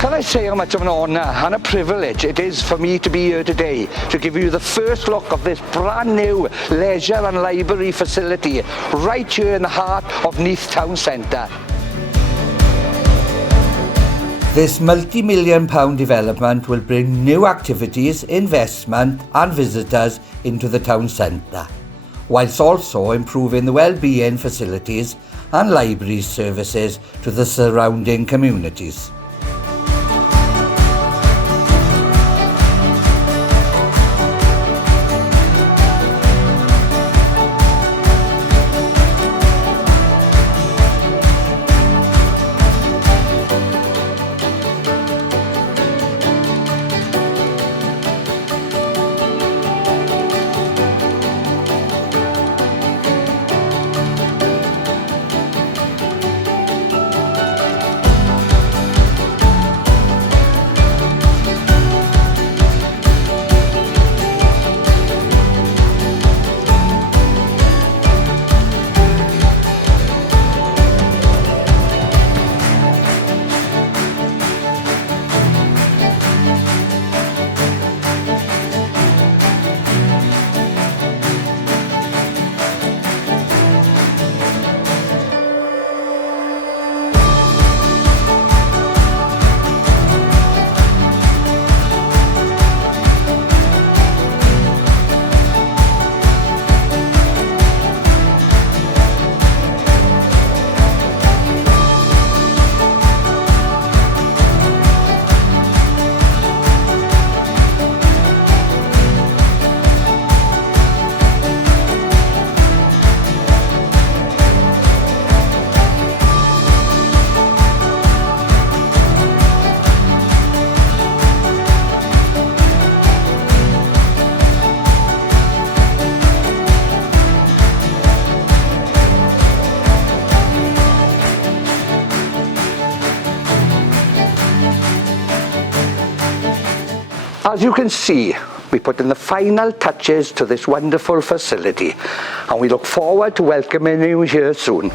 Can I say how much of an honour and a privilege it is for me to be here today to give you the first look of this brand new leisure and library facility right here in the heart of Neath Town Centre. This multi-million pound development will bring new activities, investment and visitors into the town centre, whilst also improving the well-being facilities and library services to the surrounding communities. As you can see, we put in the final touches to this wonderful facility and we look forward to welcoming you here soon.